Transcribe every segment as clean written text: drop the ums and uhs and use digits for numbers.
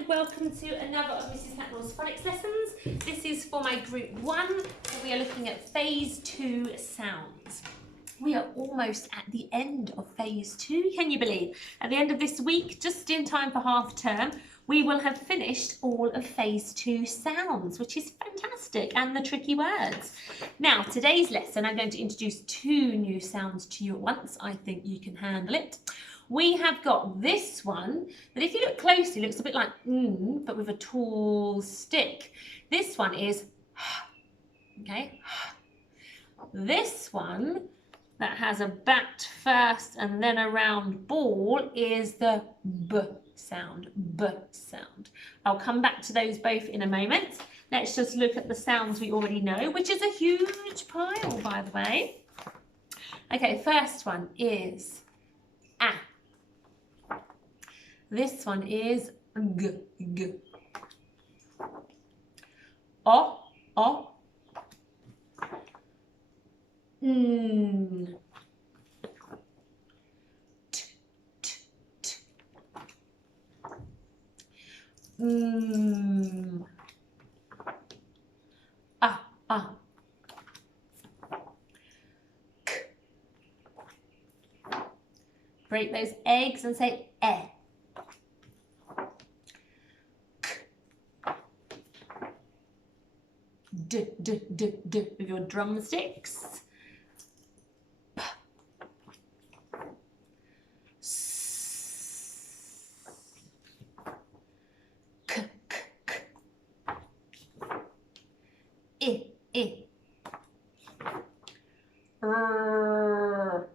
and welcome to another of Mrs. Patnell's phonics lessons. This is for my group 1, so we are looking at phase 2 sounds. We are almost at the end of phase 2, can you believe? At the end of this week, just in time for half term, we will have finished all of phase 2 sounds, which is fantastic, and the tricky words. Now, today's lesson, I'm going to introduce 2 new sounds to you at once. I think you can handle it. We have got this one that if you look closely looks a bit like but with a tall stick. This one is okay. This one that has a bat first and then a round ball is the B sound, B sound. I'll come back to those both in a moment. Let's just look at the sounds we already know, which is a huge pile, by the way. Okay, first one is A. This one is G, G. O, O. N. T, T, T. M. A, A. K. Break those eggs and say E. D, D, D, D with your drumsticks. P. S. K, K, K. I, I. R.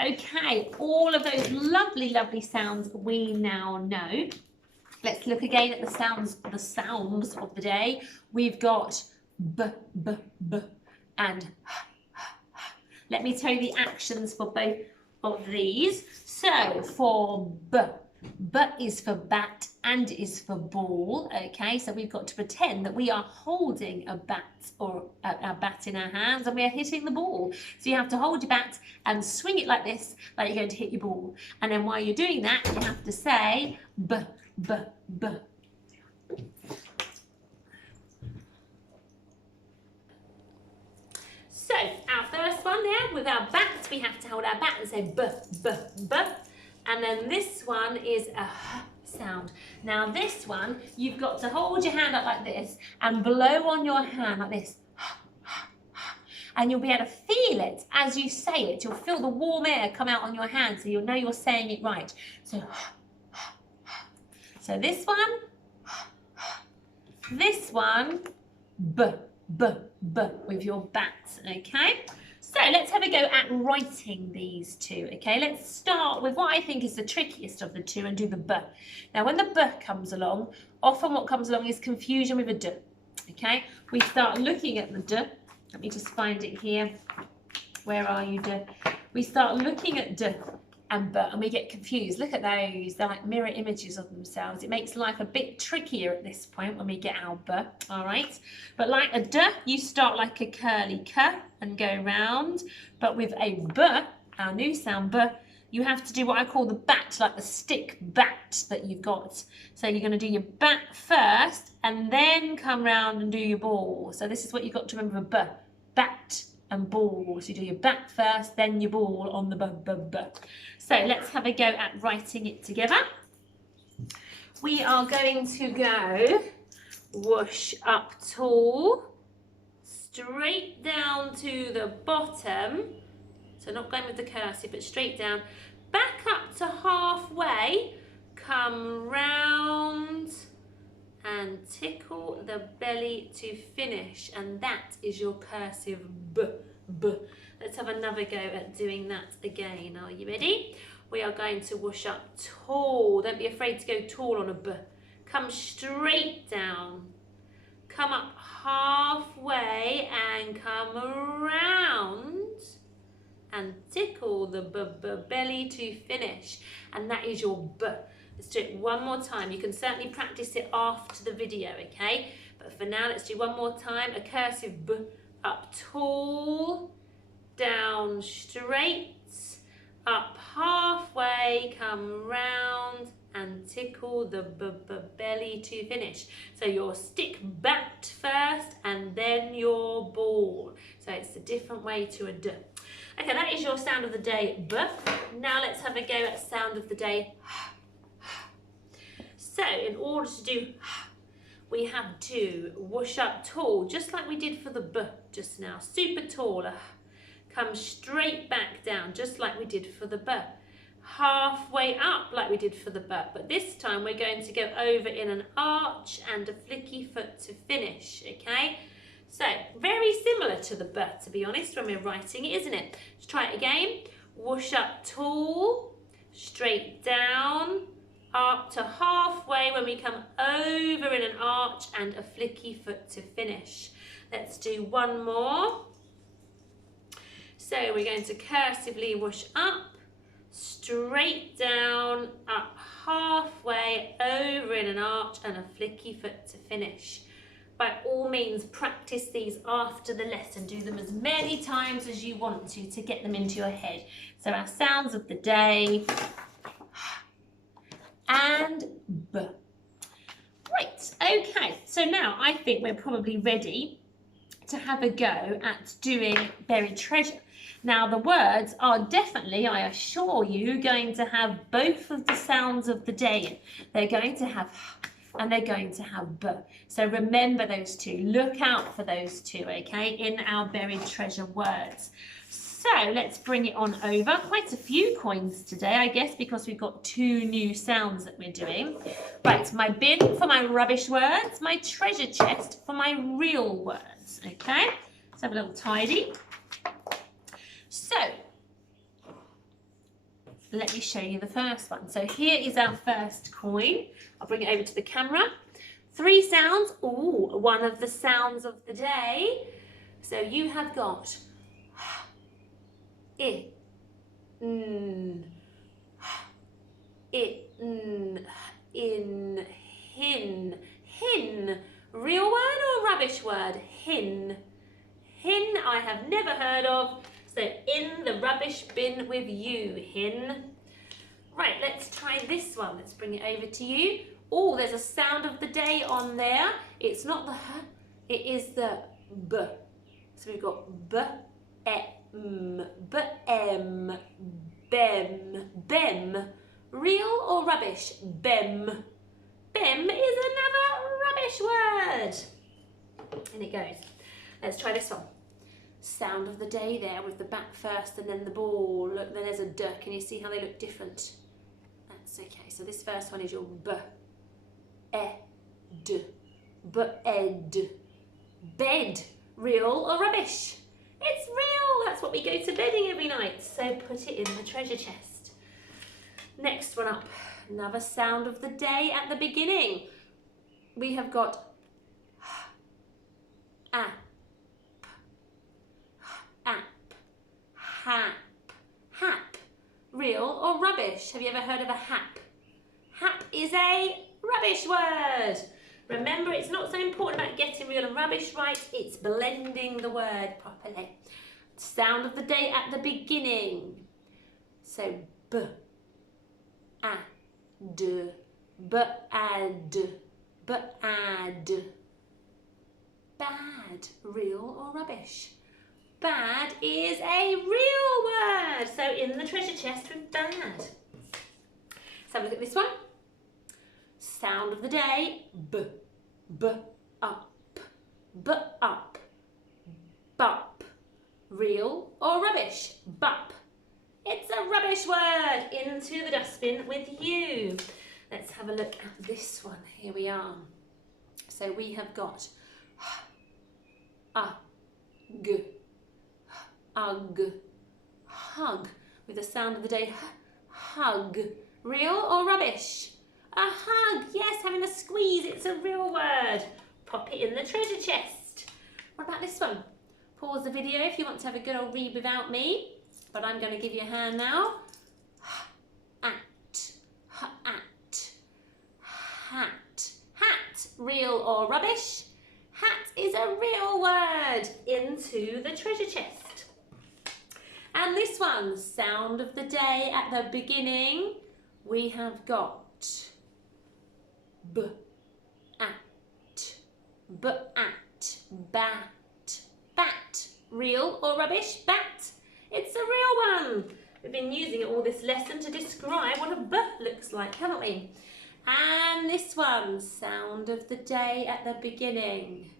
Okay, all of those lovely, lovely sounds we now know. Let's look again at the sounds of the day. We've got B, B, B, and H, H, H. Let me tell you the actions for both of these. So for B, B is for bat and is for ball. Okay, so we've got to pretend that we are holding a bat or a bat in our hands and we are hitting the ball. So you have to hold your bat and swing it like this, like you're going to hit your ball. And then while you're doing that, you have to say B, B, B. So our first one there, with our bat, we have to hold our bat and say B, B, B. And then this one is a H sound. Now this one, you've got to hold your hand up like this and blow on your hand like this. And you'll be able to feel it as you say it. You'll feel the warm air come out on your hand, so you'll know you're saying it right. So this one, B, B, B with your bat, okay? So let's have a go at writing these 2, okay? Let's start with what I think is the trickiest of the 2 and do the B. Now when the B comes along, often what comes along is confusion with a D, okay? We start looking at the D. Let me just find it here. Where are you, D? We start looking at D and B, and we get confused. Look at those, they're like mirror images of themselves. It makes life a bit trickier at this point when we get our B, all right? But like a D, you start like a curly K and go round, but with a B, our new sound B, you have to do what I call the bat, like the stick bat that you've got. So you're gonna do your bat first, and then come round and do your ball. So this is what you've got to remember, B, bat and ball. So you do your bat first, then your ball on the B, B, B. So let's have a go at writing it together. We are going to go whoosh up tall, straight down to the bottom. So not going with the cursive, but straight down. Back up to halfway, come round and tickle the belly to finish. And that is your cursive B, B. Let's have another go at doing that again. Are you ready? We are going to whoosh up tall. Don't be afraid to go tall on a B. Come straight down. Come up halfway and come around and tickle the belly to finish. And that is your B. Let's do it one more time. You can certainly practice it after the video, okay? But for now, let's do one more time. A cursive B, up tall, down straight, up halfway, come round and tickle the belly to finish. So your stick bat first and then your ball. So it's a different way to a d. Okay, that is your sound of the day, b. Now let's have a go at sound of the day. So in order to do, we have to whoosh up tall, just like we did for the b just now. Super tall. Come straight back down, just like we did for the b. Halfway up, like we did for the b. But this time we're going to go over in an arch and a flicky foot to finish, okay? So, very similar to the b, to be honest, when we're writing it, isn't it? Let's try it again. Whoosh up tall, straight down, up to halfway when we come over in an arch and a flicky foot to finish. Let's do one more. So we're going to cursively whoosh up, straight down, up halfway, over in an arch and a flicky foot to finish. By all means, practice these after the lesson. Do them as many times as you want to get them into your head. So our sounds of the day, and b. Right, okay, so now I think we're probably ready to have a go at doing buried treasure. Now the words are definitely, I assure you, going to have both of the sounds of the day. They're going to have and they're going to have b. So remember those two. Look out for those two, okay, in our buried treasure words. So let's bring it on over. Quite a few coins today, I guess, because we've got 2 new sounds that we're doing. Right, my bin for my rubbish words, my treasure chest for my real words, okay? Let's have a little tidy. So, let me show you the first one. So here is our first coin. I'll bring it over to the camera. 3 sounds. Ooh, one of the sounds of the day. So you have got I, n, it, n, in, hin. Hin. Real word or rubbish word? Hin. Hin I have never heard of. So in the rubbish bin with you, hin. Right, let's try this one. Let's bring it over to you. Oh, there's a sound of the day on there. It's not the h, it is the b. So we've got b, m, b, m, bem, bem. Real or rubbish? Bem. Bem is another rubbish word. In it goes. Let's try this one. Sound of the day there with the bat first and then the ball. Look, then there's a d. Can you see how they look different? That's okay. So this first one is your b, d, b-ed. Bed. Real or rubbish? It's real. That's what we go to bedding every night. So put it in the treasure chest. Next one up. Another sound of the day at the beginning. We have got app, hap, hap. Real or rubbish? Have you ever heard of a hap? Hap is a rubbish word. Remember, it's not so important about getting real and rubbish right, it's blending the word properly. Sound of the day at the beginning. So b, a, d, b-ad, b-ad. Bad. Real or rubbish? Bad is a real word. So in the treasure chest with bad. Let's have a look at this one. Sound of the day, b, up, bup. Real or rubbish? Bup. It's a rubbish word. Into the dustbin with you. Let's have a look at this one. Here we are. So we have got g, ug, hug. With the sound of the day, hug. Real or rubbish? A hug. Yes, having a squeeze. It's a real word. Pop it in the treasure chest. What about this one? Pause the video if you want to have a good old read without me. But I'm going to give you a hand now. At, hat. Hat. Real or rubbish? Hat is a real word. Into the treasure chest. And this one, sound of the day at the beginning, we have got b, at, bat, bat. Real or rubbish? Bat. It's a real one. We've been using it all this lesson to describe what a b looks like, haven't we? And this one, sound of the day at the beginning.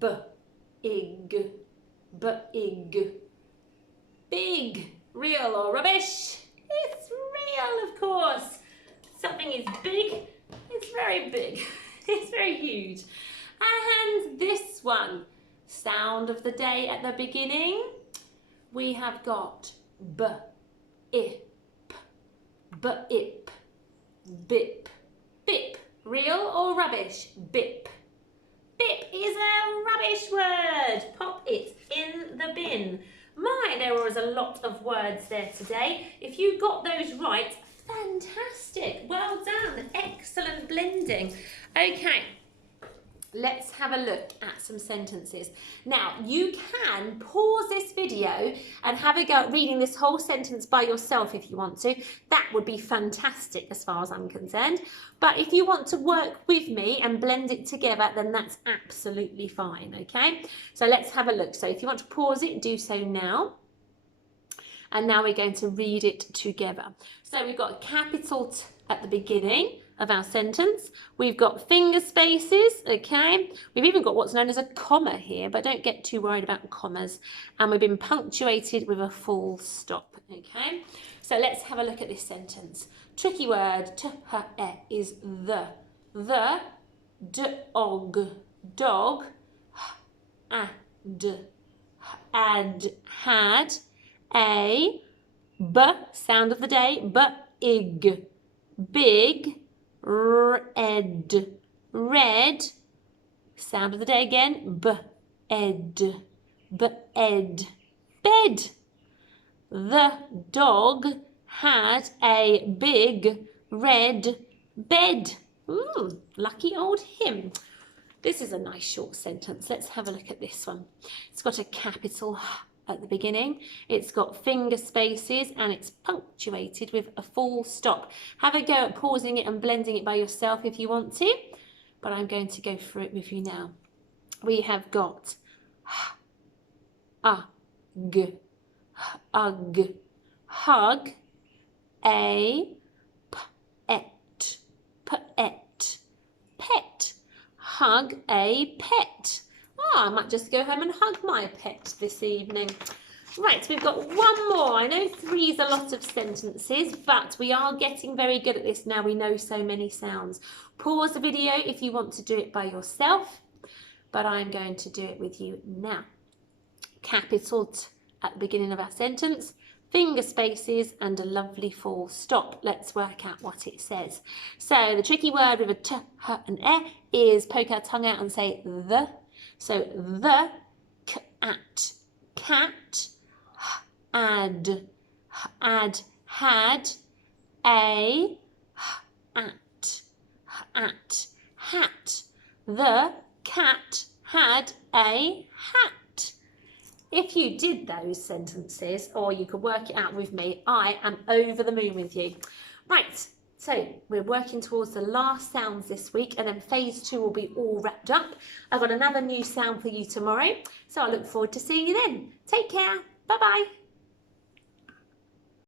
B-ig, b-ig. Big. Real or rubbish? It's real, of course. Something is big, it's very big. It's very huge. And this one, sound of the day at the beginning. We have got b-ip, b-ip, bip, bip. Real or rubbish? Bip. Bip is a rubbish word. Pop it in the bin. My, there was a lot of words there today. If you got those right, fantastic. Well done. Excellent blending. Okay. Let's have a look at some sentences. Now, you can pause this video and have a go at reading this whole sentence by yourself if you want to. That would be fantastic as far as I'm concerned. But if you want to work with me and blend it together, then that's absolutely fine, okay? So let's have a look. So if you want to pause it, do so now. And now we're going to read it together. So we've got a capital T at the beginning of our sentence. We've got finger spaces, okay? We've even got what's known as a comma here, but don't get too worried about commas. And we've been punctuated with a full stop, okay? So let's have a look at this sentence. Tricky word, t-h-e, is the. The, dog, dog, ad, had, a, b, sound of the day, b-ig, big, red, red, sound of the day again, b-ed, b-ed, bed. The dog had a big red bed. Ooh, lucky old him. This is a nice short sentence. Let's have a look at this one. It's got a capital H at the beginning. It's got finger spaces and it's punctuated with a full stop. Have a go at pausing it and blending it by yourself if you want to, but I'm going to go through it with you now. We have got ug, hug, a, pet, pet, hug a pet. Oh, I might just go home and hug my pet this evening. Right, we've got one more. I know 3 is a lot of sentences, but we are getting very good at this now. We know so many sounds. Pause the video if you want to do it by yourself, but I'm going to do it with you now. Capital T at the beginning of our sentence, finger spaces and a lovely full stop. Let's work out what it says. So the tricky word with a t, h and e is poke our tongue out and say the. So the, cat, cat, ad, had, a, at, hat. The cat had a hat. If you did those sentences, or you could work it out with me, I am over the moon with you. Right, so we're working towards the last sounds this week, and then phase 2 will be all wrapped up. I've got another new sound for you tomorrow, so I look forward to seeing you then. Take care. Bye-bye.